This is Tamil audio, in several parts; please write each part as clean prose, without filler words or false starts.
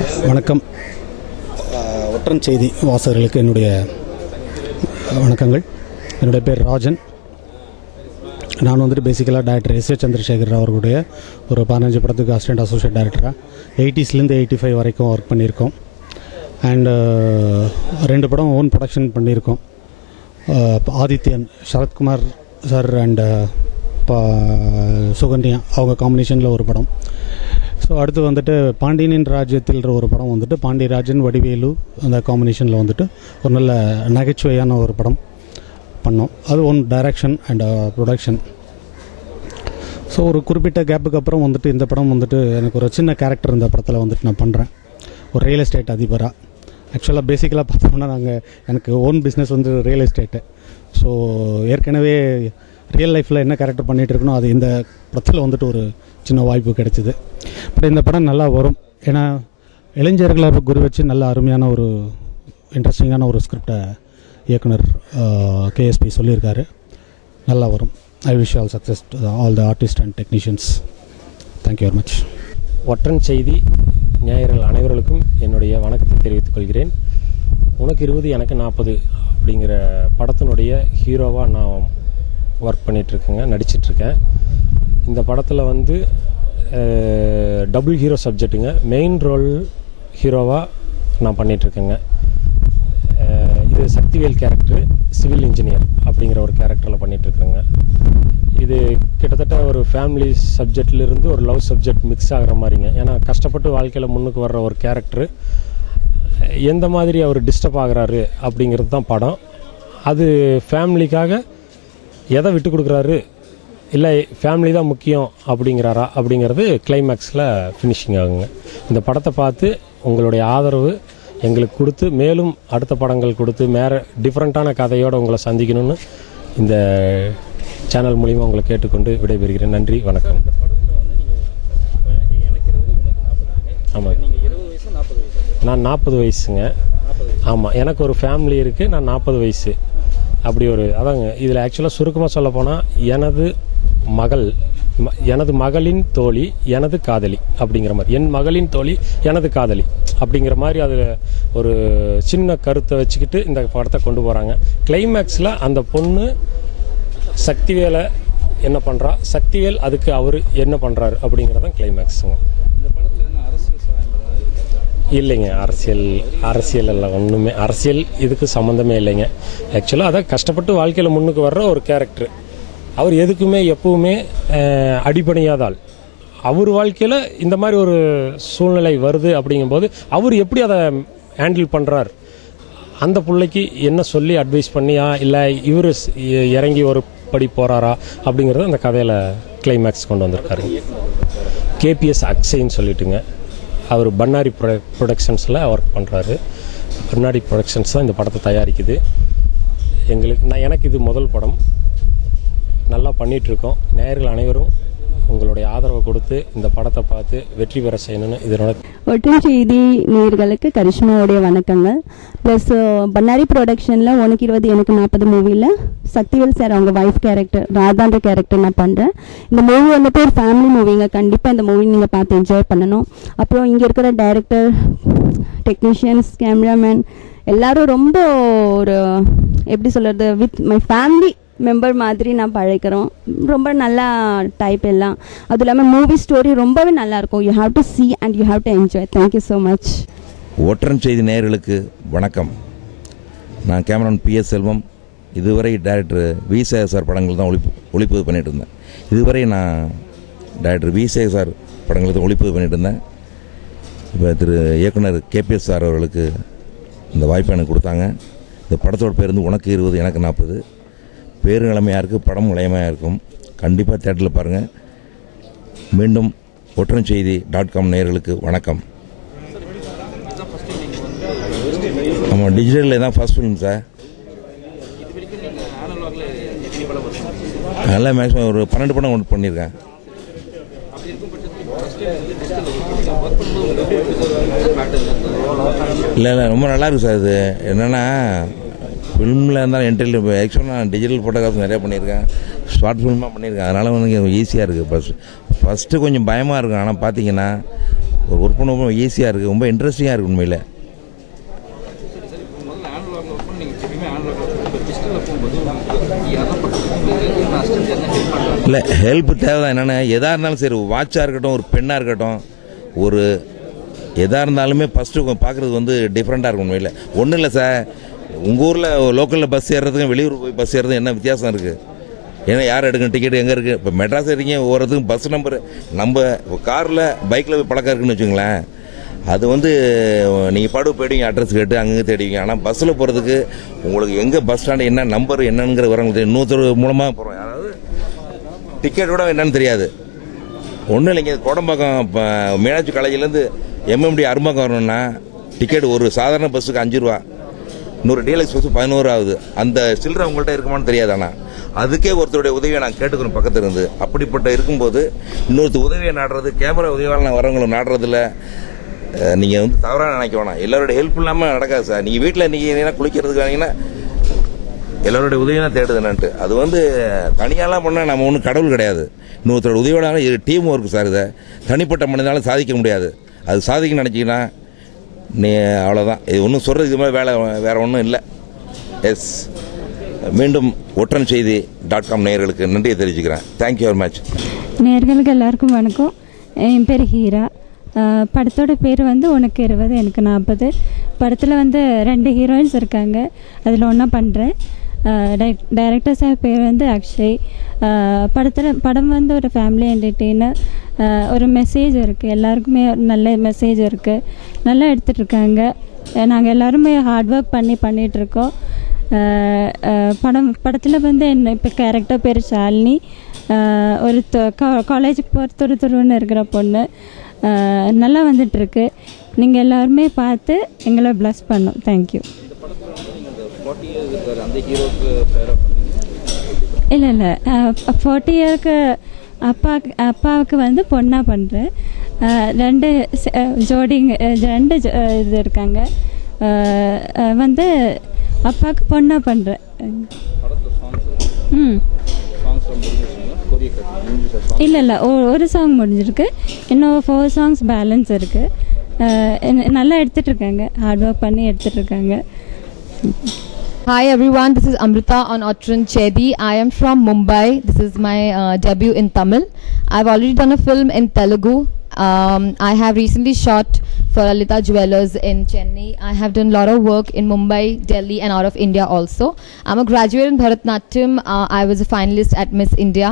வணக்கம். ஒற்றன் செய்தி வாசகர்களுக்கு என்னுடைய வணக்கங்கள். என்னுடைய பேர் ராஜன். நான் வந்துட்டு பேசிக்கலாக டைரக்டர் எஸ் ஏ சந்திரசேகர் அவர்களுடைய ஒரு 15 படத்துக்கு அசிஸ்டன்ட் அசோசியேட் டைரக்டராக 80s to 85 வரைக்கும் ஒர்க் பண்ணியிருக்கோம். அண்டு 2 படம் ஓன் ப்ரொடக்ஷன் பண்ணியிருக்கோம். ஆதித்யன், சரத்குமார் சார் அண்டு சுகன்யா அவங்க காம்பினேஷனில் ஒரு படம். ஸோ அடுத்து வந்துட்டு பாண்டியனின் ராஜ்யத்தில் ஒரு படம் வந்துட்டு பாண்டியராஜன் வடிவேலு அந்த காம்பினேஷனில் வந்துட்டு ஒரு நல்ல நகைச்சுவையான ஒரு படம் பண்ணோம். அது one direction and production. So ஒரு குறிப்பிட்ட கேப்புக்கு அப்புறம் வந்துட்டு இந்த படம் வந்துட்டு எனக்கு ஒரு சின்ன கேரக்டர் இந்த படத்தில் வந்துட்டு நான் பண்ணுறேன். ஒரு ரியல் எஸ்டேட் அதிபராக. ஆக்சுவலாக பேசிக்கலாக பார்த்தோம்னா எனக்கு ஓன் பிஸ்னஸ் வந்து ரியல் எஸ்டேட்டு. ஸோ ஏற்கனவே ரியல் லைஃப்பில் என்ன கேரக்டர் பண்ணிகிட்டு இருக்கணும் அது இந்த படத்தில் வந்துட்டு ஒரு சின்ன வாய்ப்பு கிடைச்சிது. பட் இந்த படம் நல்லா வரும். ஏன்னா இளைஞர்களை குறி வச்சு நல்ல அருமையான ஒரு இன்ட்ரெஸ்டிங்கான ஒரு ஸ்கிரிப்டை இயக்குனர் கேஎஸ்பி சொல்லியிருக்காரு. நல்லா வரும். I wish all success all the artist and technicians. Thank you very much. ஒற்றன் செய்தி நேயர்கள் அனைவர்களுக்கும் என்னுடைய வணக்கத்தை தெரிவித்துக் கொள்கிறேன். உனக்கு 20 எனக்கு 40 அப்படிங்கிற படத்தினுடைய ஹீரோவாக நான் ஒர்க் பண்ணிகிட்ருக்கேங்க, நடிச்சிட்ருக்கேன். இந்த படத்தில் வந்து டபுள் ஹீரோ சப்ஜெக்ட்டுங்க. மெயின் ரோல் ஹீரோவாக நான் பண்ணிகிட்ருக்கேங்க. இது சக்திவேல் கேரக்டர், சிவில் இன்ஜினியர் அப்படிங்கிற ஒரு கேரக்டரில் பண்ணிகிட்ருக்குறேங்க. இது கிட்டத்தட்ட ஒரு ஃபேமிலி சப்ஜெக்ட்லேருந்து ஒரு லவ் சப்ஜெக்ட் மிக்ஸ் ஆகிற மாதிரிங்க. ஏன்னா கஷ்டப்பட்டு வாழ்க்கையில் முன்னுக்கு வர்ற ஒரு கேரக்டரு எந்த மாதிரி அவர் டிஸ்டர்ப் ஆகிறாரு அப்படிங்கிறது தான் படம். அது ஃபேமிலிக்காக எதை விட்டு கொடுக்குறாரு, இல்லை ஃபேமிலி தான் முக்கியம் அப்படிங்கிறாரா அப்படிங்கிறது கிளைமேக்ஸில் ஃபினிஷிங் ஆகுங்க. இந்த படத்தை பார்த்து உங்களுடைய ஆதரவு எங்களுக்கு கொடுத்து மேலும் அடுத்த படங்கள் கொடுத்து டிஃப்ரெண்ட்டான கதையோடு உங்களை சந்திக்கணும்னு இந்த சேனல் மூலிமா உங்களை கேட்டுக்கொண்டு விடைபெறுகிறேன். நன்றி, வணக்கம். ஆமாம், நான் 40 வயசுங்க. ஆமாம், எனக்கு ஒரு ஃபேமிலி இருக்குது. நான் 40 வயசு. அப்படி ஒரு அதாங்க இதில் ஆக்சுவலாக சுருக்கமாக சொல்ல போனால் எனது மகளின் தோழி எனது காதலி அப்படிங்கிற மாதிரி, என் மகளின் தோழி எனது காதலி அப்படிங்கிற மாதிரி அதில் ஒரு சின்ன கருத்தை வச்சுக்கிட்டு இந்த படத்தை கொண்டு போகிறாங்க. கிளைமேக்ஸில் அந்த பொண்ணு சக்திவேலை என்ன பண்ணுறா, சக்திவேல் அதுக்கு அவர் என்ன பண்ணுறாரு அப்படிங்கிறதான் கிளைமேக்ஸுங்க. இல்லைங்க, அரசியல் எல்லாம் ஒன்றுமே அரசியல் இதுக்கு சம்மந்தமே இல்லைங்க. ஆக்சுவலாக அதை கஷ்டப்பட்டு வாழ்க்கையில் முன்னுக்கு வர்ற ஒரு கேரக்டர். அவர் எதுக்குமே எப்பவுமே அடிபணியாதால் அவர் வாழ்க்கையில் இந்த மாதிரி ஒரு சூழ்நிலை வருது அப்படிங்கும்போது அவர் எப்படி அதை ஹேண்டில் பண்ணுறார், அந்த பிள்ளைக்கு என்ன சொல்லி அட்வைஸ் பண்ணியா இல்லை இவர் இறங்கி ஒரு படி போகிறாரா அப்படிங்கிறது அந்த கதையில் கிளைமேக்ஸ் கொண்டு வந்திருக்காரு. கேபிஎஸ் அக்ஷய்ன்னு சொல்லிட்டுங்க, அவர் பன்னாரி ப்ரொடக்ஷன்ஸில் ஒர்க் பண்ணுறாரு. பன்னாரி ப்ரொடக்ஷன்ஸ் தான் இந்த படத்தை தயாரிக்குது. எனக்கு இது முதல் படம். நல்லா பண்ணிகிட்ருக்கோம். நேயர்கள் அனைவரும் உங்களுடைய ஆதரவை கொடுத்து இந்த படத்தை பார்த்து வெற்றி பெற செய்யணும்னு இதனோட. ஒற்றன் செய்தி நேயர்களுக்கு கரிஷ்மாவுடைய வணக்கங்கள். ப்ளஸ் பன்னாரி ப்ரொடக்ஷனில் உனக்கு 20 எனக்கு 40 மூவியில் சக்திவேல் சார் அவங்க வைஃப் கேரக்டர் ராதான்ற கேரக்டர் நான் பண்ணுறேன். இந்த மூவி வந்துட்டு ஒரு ஃபேமிலி மூவிங்க. கண்டிப்பாக இந்த மூவி நீங்கள் பார்த்து என்ஜாய் பண்ணணும். அப்புறம் இங்கே இருக்கிற டைரக்டர், டெக்னீஷியன்ஸ், கேமராமேன் எல்லாரும் ரொம்ப ஒரு எப்படி சொல்கிறது, வித் மை ஃபேமிலி மெம்பர் மாதிரி நான் பழைக்கிறோம். ரொம்ப நல்லா டைப் எல்லாம். அதுவும் இல்லாமல் மூவி ஸ்டோரி ரொம்பவே நல்லாயிருக்கும். You have to C and you have to enjoy. Thank you so much. ஒற்றன் செய்தி நேயர்களுக்கு வணக்கம். நான் கேமராமேன் PS செல்வம். இதுவரை டைரக்டர் வி சேகர் சார் படங்கள் தான் ஒளிப்பதிவு பண்ணிகிட்டு இருந்தேன். இதுவரை நான் டைரக்டர் வி சேகர் சார் படங்கள் தான் ஒளிப்பதிவு பண்ணிகிட்டு இருந்தேன். இப்போ இயக்குனர் KPS சார் அவர்களுக்கு இந்த வாய்ப்பை எனக்கு கொடுத்தாங்க. இந்த படத்தோட பேர் வந்து உனக்கு 20 எனக்கு 40. பேரு நிலைமையாக இருக்குது, படம் இளையமையாக இருக்கும். கண்டிப்பாக தேட்டரில் பாருங்கள். மீண்டும் ஒற்றன் செய்தி .com நேயர்களுக்கு வணக்கம். ஆமாம், டிஜிட்டலில் தான் ஃபர்ஸ்ட் ஃபிலிம் சார். நல்லா மேக்ஸிமம் ஒரு 12 படம் ஒர்க் பண்ணியிருக்கேன். இல்லை ரொம்ப நல்லா இருக்குது சார். இது என்னென்னா ஃபிலிமில் இருந்தாலும் என்ட்ரியில் ஆக்சுவலாக நான் டிஜிட்டல் ஃபோட்டோகிராஃபி நிறையா பண்ணியிருக்கேன், ஷார்ட் ஃபிலிமாக பண்ணியிருக்கேன். அதனால் வந்து ஈஸியாக இருக்குது. ஃபஸ்ட்டு கொஞ்சம் பயமாக இருக்கும். ஆனால் பார்த்தீங்கன்னா ஒரு ஒர்க் பண்ண ரொம்ப ஈஸியாக இருக்குது, ரொம்ப இன்ட்ரெஸ்டிங்காக இருக்குது உண்மையில். இல்லை ஹெல்ப் தேவை தான். என்னென்னா எதாக இருந்தாலும் சரி, வாட்சாக இருக்கட்டும், ஒரு பெண்ணாக இருக்கட்டும், ஒரு எதாக இருந்தாலுமே ஃபஸ்ட்டு பார்க்குறது வந்து டிஃப்ரெண்ட்டாக இருக்கும் உண்மையில். ஒன்றும் இல்லை சார், உங்கள் ஊரில் லோக்கலில் பஸ் ஏறுறதுக்கும் வெளியூர் போய் பஸ் ஏறுறதுக்கும் என்ன வித்தியாசம் இருக்குது? ஏன்னா யார் எடுக்கணும் டிக்கெட் எங்கே இருக்குது? இப்போ மெட்ராஸ் இருக்கீங்க ஓடுறதுக்கும் பஸ் நம்பர் நம்ம காரில் பைக்கில் போய் பழக்கம் இருக்குன்னு வச்சுங்களேன், அது வந்து நீங்கள் பாடு போயிடுவீங்க, அட்ரஸ் கேட்டு அங்கங்கே தேடுவீங்க. ஆனால் பஸ்ஸில் போகிறதுக்கு உங்களுக்கு எங்கே பஸ் ஸ்டாண்டு என்ன நம்பர் என்னங்கிற வரவங்களுக்கு இன்னொருத்தர் மூலமாக போகிறோம். யாராவது டிக்கெட்டோட என்னன்னு தெரியாது. ஒன்றும் இல்லைங்க, கோடம்பாக்கம் இப்போ மீனாட்சி காலேஜிலேருந்து எம்எம்டி அரும்பாக்கம் வரணும்னா டிக்கெட் ஒரு சாதாரண பஸ்ஸுக்கு 5 ரூபா, இன்னொரு டீலக்ஸ் பஸ் 11 ஆகுது. அந்த சில்லறை உங்கள்கிட்ட இருக்குமான்னு தெரியாது. ஆனால் அதுக்கே ஒருத்தருடைய உதவியை நான் கேட்டுக்கணும் பக்கத்தில் இருந்து. அப்படிப்பட்ட இருக்கும்போது இன்னொருத்தர் உதவியை நாடுறது, கேமரா உதவியால் நான் வரவங்களை நாடுறதில்ல. நீங்கள் வந்து தவறாக நினைக்க வேணாம். எல்லாரோட ஹெல்ப் இல்லாமல் நடக்காது சார். நீங்கள் வீட்டில் நீங்கள் குளிக்கிறதுக்கு வாங்கிங்கன்னா எல்லாரோடைய உதவியாக தேடுதுன்னான்ட்டு அது வந்து தனியாலாம் பண்ணால் நம்ம ஒன்றும் கடவுள் கிடையாது. இன்னொருத்தரோட உதவியோட இது டீம் ஒர்க் சார். இதை தனிப்பட்ட மனிதனாலும் சாதிக்க முடியாது. அது சாதிக்க நினச்சிங்கன்னா நீ அவ்வளோதான். இது ஒன்றும் சொல்கிறது இது மாதிரி வேறு ஒன்றும் இல்லை. எஸ், மீண்டும் ஒற்றன் செய்தி .com நேயர்களுக்கு நன்றியை தெரிவிச்சுக்கிறேன். Thank you very much. நேயர்களுக்கு எல்லாருக்கும் வணக்கம். என் பேர் ஹீரா. படத்தோட பேர் வந்து உனக்கு 20 எனக்கு 40. படத்தில் வந்து 2 ஹீரோயின்ஸ் இருக்காங்க, அதில் ஒன்றா பண்ணுறேன். டைரக்டர் சார் பேர் வந்து அக்ஷய். படம் வந்து ஒரு ஃபேமிலி என்டர்டெய்னர். ஒரு மெசேஜ் இருக்குது, எல்லாருக்குமே ஒரு நல்ல மெசேஜ் இருக்குது, நல்லா எடுத்துகிட்ருக்காங்க. நாங்கள் எல்லாருமே ஹார்ட் ஒர்க் பண்ணிகிட்ருக்கோம். படத்தில் வந்து என்ன இப்போ கேரக்டர் பேர் ஷாலினி. ஒரு காலேஜுக்கு போகிற துருன்னு இருக்கிற பொண்ணு. நல்லா வந்துட்டுருக்கு. நீங்கள் எல்லாருமே பார்த்து எங்களை ப்ளஸ் பண்ணோம். தேங்க்யூ. இல்லை 40 இயருக்கு அப்பாவுக்கு வந்து பொண்ணாக பண்ணுறேன். 2 ஜோடிங்க, 2 இது இருக்காங்க. வந்து அப்பாவுக்கு பொண்ணாக பண்ணுறேன். இல்லை ஒரு சாங் முடிஞ்சிருக்கு, இன்னும் 4 songs பேலன்ஸ் இருக்குது. நல்லா எடுத்துகிட்ருக்காங்க, ஹார்ட் ஒர்க் பண்ணி எடுத்துகிட்ருக்காங்க. Hi everyone, this is Amrita on Otran Chedi. I am from Mumbai. This is my debut in Tamil. I've already done a film in Telugu. I have recently shot for Lalita Jewellers in Chennai. I have done a lot of work in Mumbai, Delhi and out of India also. I'm a graduate in Bharatanatyam. I was a finalist at Miss India.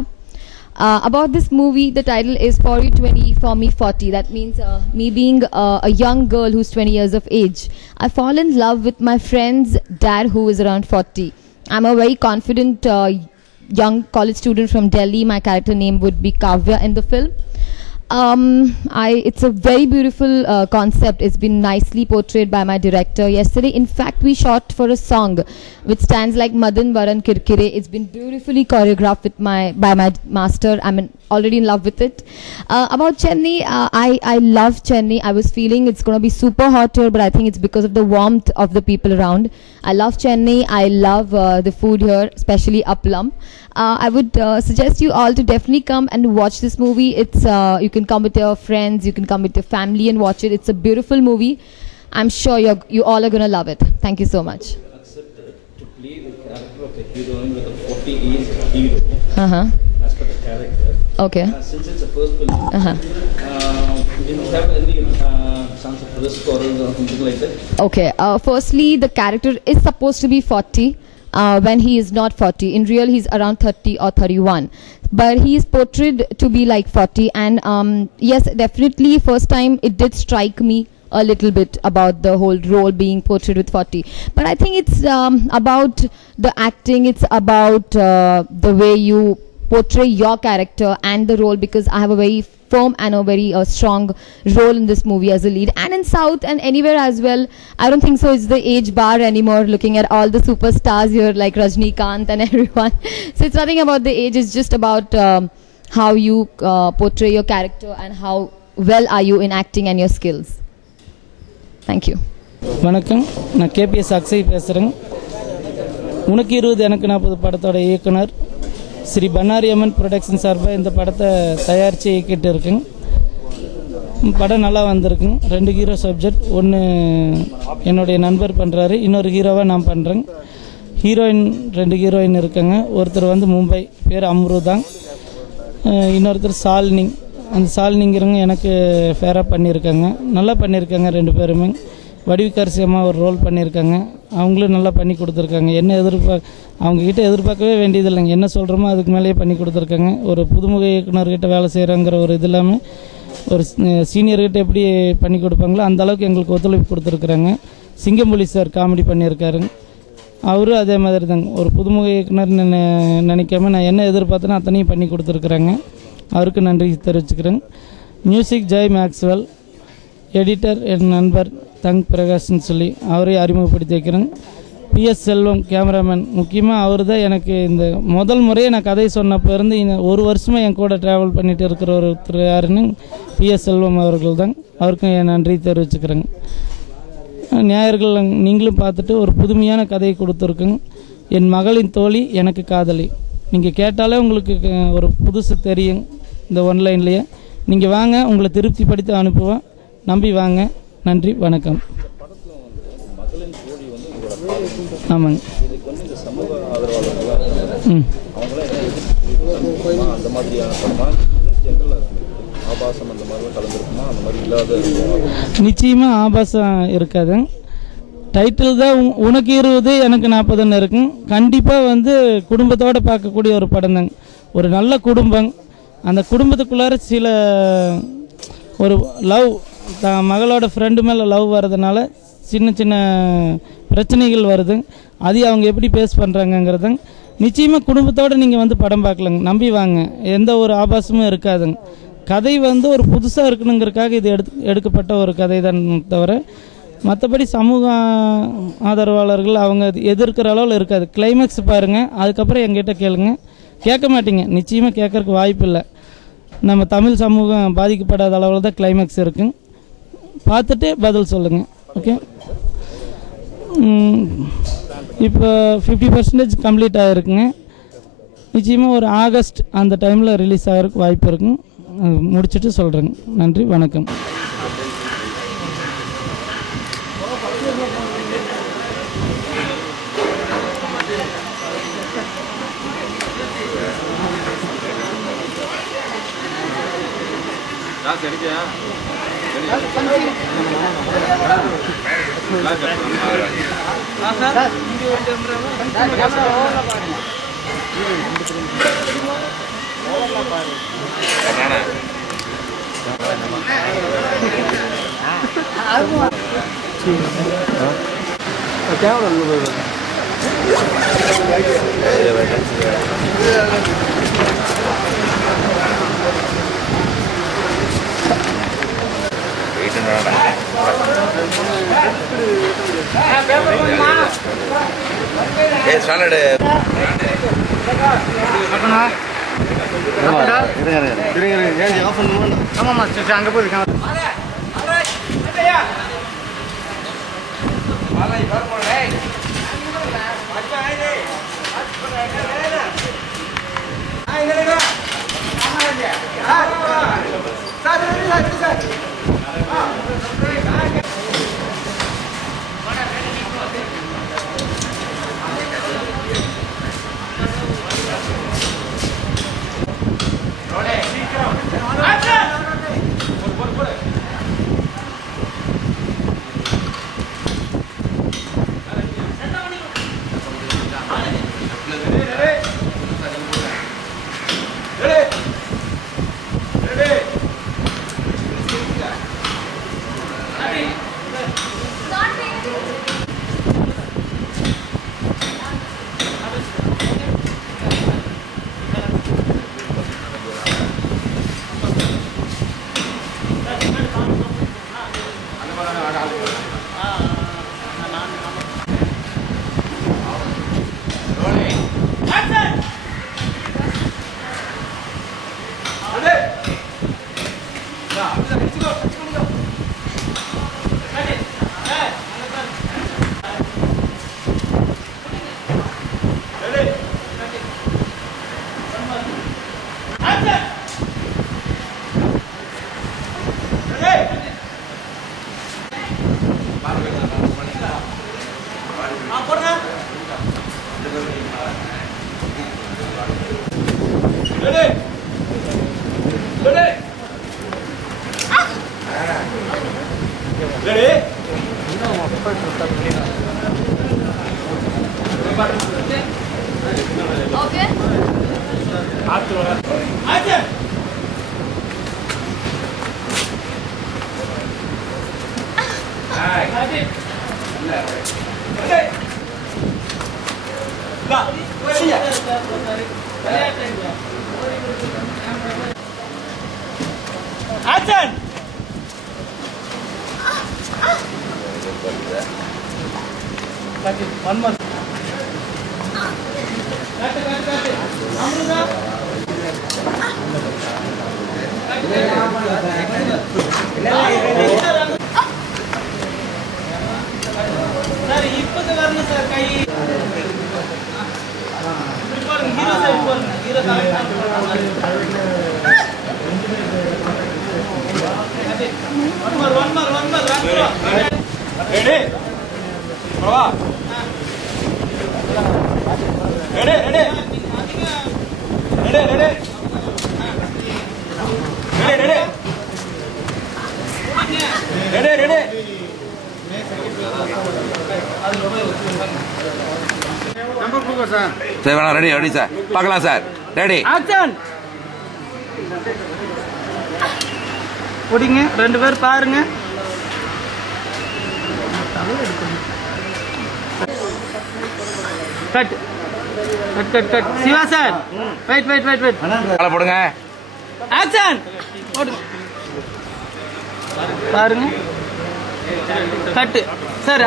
About this movie, the title is For You 20, For Me 40. That means me being a young girl who's 20 years of age. I fall in love with my friend's dad who is around 40. I'm a very confident young college student from Delhi. My character name would be Kavya in the film. It's a very beautiful concept. It's been nicely portrayed by my director. Yesterday, in fact, we shot for a song which stands like Madan Varan Kirkire. It's been beautifully choreographed by my master. I'm already in love with it. About Chennai, I love Chennai. I was feeling it's going to be super hot here, but I think it's because of the warmth of the people around. I love Chennai. I love the food here, especially Appalam. I would suggest you all to definitely come and watch this movie. It's you can come with your friends, you can come with your family and watch it. It's a beautiful movie. I'm sure you all are going to love it. Thank you so much. Accepted to play the character of the heroine with a 40-year hero. As per the character. Okay. Since it's a first film, did you have any chance of risk or something like that? Okay. Firstly, the character is supposed to be 40. When he is not 40. In real, he's around 30 or 31. But he is portrayed to be like 40. And yes, definitely, first time it did strike me a little bit about the whole role being portrayed with 40. But I think it's about the acting. It's about the way you portray your character and the role, because I have a very firm and a very strong role in this movie as a lead. And in South and anywhere as well, I don't think so it's the age bar anymore, looking at all the superstars here like Rajnikant and everyone. So it's nothing about the age, it's just about how you portray your character and how well are you in acting and your skills. Thank you. வணக்கம், நான் KPS அக்ஷய் பேசுகிறேன். உனக்கு 20 எனக்கு 40 படத்தோட இயக்குனர் ஸ்ரீ பண்ணாரி அம்மன் ப்ரொடக்ஷன் சார்பாக இந்த படத்தை தயாரித்து இயக்கிட்டு இருக்குங்க. படம் நல்லா வந்திருக்குங்க. 2 ஹீரோ சப்ஜெக்ட், ஒன்று என்னுடைய நண்பர் பண்ணுறாரு, இன்னொரு ஹீரோவாக நான் பண்ணுறேங்க. ஹீரோயின் 2 ஹீரோயின் இருக்காங்க. ஒருத்தர் வந்து மும்பை, பேர் அம்ருதாங். இன்னொருத்தர் சால்னிங். அந்த சால்னிங்கிறவங்க எனக்கு ஃபேராக பண்ணியிருக்காங்க, நல்லா பண்ணியிருக்காங்க. 2 பேருமே வடிவுக்கரசி அம்மா ஒரு ரோல் பண்ணியிருக்காங்க, அவங்களும் நல்லா பண்ணி கொடுத்துருக்காங்க. என்ன அவங்கக்கிட்ட எதிர்பார்க்கவே வேண்டியது இல்லைங்க, என்ன சொல்கிறோமோ அதுக்கு மேலேயே பண்ணி கொடுத்துருக்காங்க. ஒரு புதுமுக இயக்குனர்கிட்ட வேலை செய்கிறாங்கிற ஒரு இது இல்லாமல் ஒரு சீனியர்கிட்ட எப்படி பண்ணி கொடுப்பாங்களோ அந்த அளவுக்கு எங்களுக்கு ஒத்துழைப்பு கொடுத்துருக்குறாங்க. சிங்கம்புலி சார் காமெடி பண்ணியிருக்காருங்க, அவரும் அதே மாதிரி தாங்க. ஒரு புதுமுக இயக்குனர்னு நினைக்காம நான் என்ன எதிர்பார்த்தேனோ அத்தனையும் பண்ணி கொடுத்துருக்குறாங்க, அவருக்கு நன்றி தெரிவிச்சுக்கிறேங்க. மியூசிக் ஜெய் மேக்ஸ்வெல், எடிட்டர் என் நண்பர் தங் பிரகாஷ்னு சொல்லி அவரையும் அறிமுகப்படுத்தி வைக்கிறேங்க. PS செல்வம் கேமராமேன், முக்கியமாக அவர் தான் எனக்கு இந்த முதல் முறையே நான் கதை சொன்னப்போ இருந்து 1 வருஷமாக என் கூட ட்ராவல் பண்ணிட்டு இருக்கிற ஒருத்தர் யாருன்னு PS செல்வம் அவர்கள் தான், அவருக்கும் என் நன்றி தெரிவிச்சுக்கிறேங்க. ஞாயிறுகள் நீங்களும் பார்த்துட்டு ஒரு புதுமையான கதையை கொடுத்துருக்குங்க. என் மகளின் தோழி எனக்கு காதலி, நீங்கள் கேட்டாலே உங்களுக்கு ஒரு புதுசு தெரியும் இந்த ஒன்லைன்லேயே. நீங்கள் வாங்க, உங்களை திருப்திப்படுத்தி அனுப்புவேன், நம்பி வாங்க. நன்றி, வணக்கம். ஆமாங்க. நிச்சயமாக ஆபாசம் இருக்காது. டைட்டில் தான் உனக்கு 20 எனக்கு 40ன்னு இருக்குங்க. கண்டிப்பாக வந்து குடும்பத்தோடு பார்க்கக்கூடிய ஒரு படம் தாங்க. ஒரு நல்ல குடும்பம், அந்த குடும்பத்துக்குள்ளார சில ஒரு லவ், மகளோட ஃப்ரெண்டு மேலே லவ் வர்றதுனால சின்ன சின்ன பிரச்சனைகள் வருது, அது அவங்க எப்படி பேஸ் பண்ணுறாங்கங்கிறதுங்க. நிச்சயமாக குடும்பத்தோடு நீங்கள் வந்து படம் பார்க்கலங்க, நம்பி வாங்க. எந்த ஒரு ஆபாசமும் இருக்காதுங்க. கதை வந்து ஒரு புதுசாக இருக்கணுங்கிறதுக்காக இது எடுக்கப்பட்ட ஒரு கதை தான் தவிர மற்றபடி சமூக ஆதரவாளர்கள் அவங்க எதிர்க்கிற அளவில் இருக்காது. கிளைமேக்ஸ் பாருங்கள், அதுக்கப்புறம் எங்கிட்ட கேளுங்க, கேட்க மாட்டீங்க, நிச்சயமாக கேட்கறதுக்கு வாய்ப்பு இல்லை. நம்ம தமிழ் சமூகம் பாதிக்கப்படாத அளவில் தான் கிளைமேக்ஸ் இருக்குங்க, பார்த்துட்டு பதில் சொல்லுங்கள். ஓகே, இப்போ 50% கம்ப்ளீட் ஆகிருக்குங்க. நிச்சயமாக ஒரு ஆகஸ்ட் அந்த டைமில் ரிலீஸ் ஆகிறதுக்கு வாய்ப்பு இருக்குங்க. முடிச்சுட்டு சொல்கிறேங்க. நன்றி, வணக்கம். அங்க போயிருக்காங்க. Action! One more. Sir, இப்போது வரணும் சார் கை. ஹீரோ சைடு போறங்க. Hero side one more. Ready? Prava. Ready. Number கொடுங்க சார். சரி வேணா ரெடி சார். பார்க்கலாம் சார். ரெடி. ஆக்ஷன். ஓடிங்க. ரெண்டு பேர் பாருங்க. கட். சிவா சார். வெயிட். கால போடுங்க. ஆக்ஷன். ஓடுங்க. பாருங்க. கட். சார்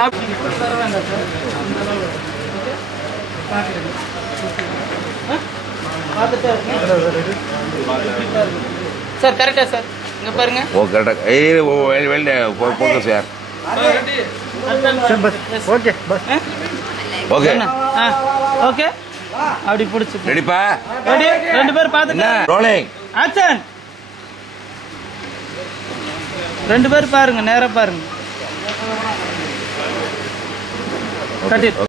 சார் கரெக்டா சார் இங்க பாருங்க. ஓ கரெக்டா. ஏய் வெல்ட போங்க சார். ஓகே பஸ். ஓகே. ஓகே. அப்படி புடிச்சு. ரெடிப்பா? ரெடி. ரெண்டு பேர் பாத்துங்க. ரோலிங். ஆக்ஷன். ரெண்டு பேர் பாருங்க நேரா பாருங்க. Cut it.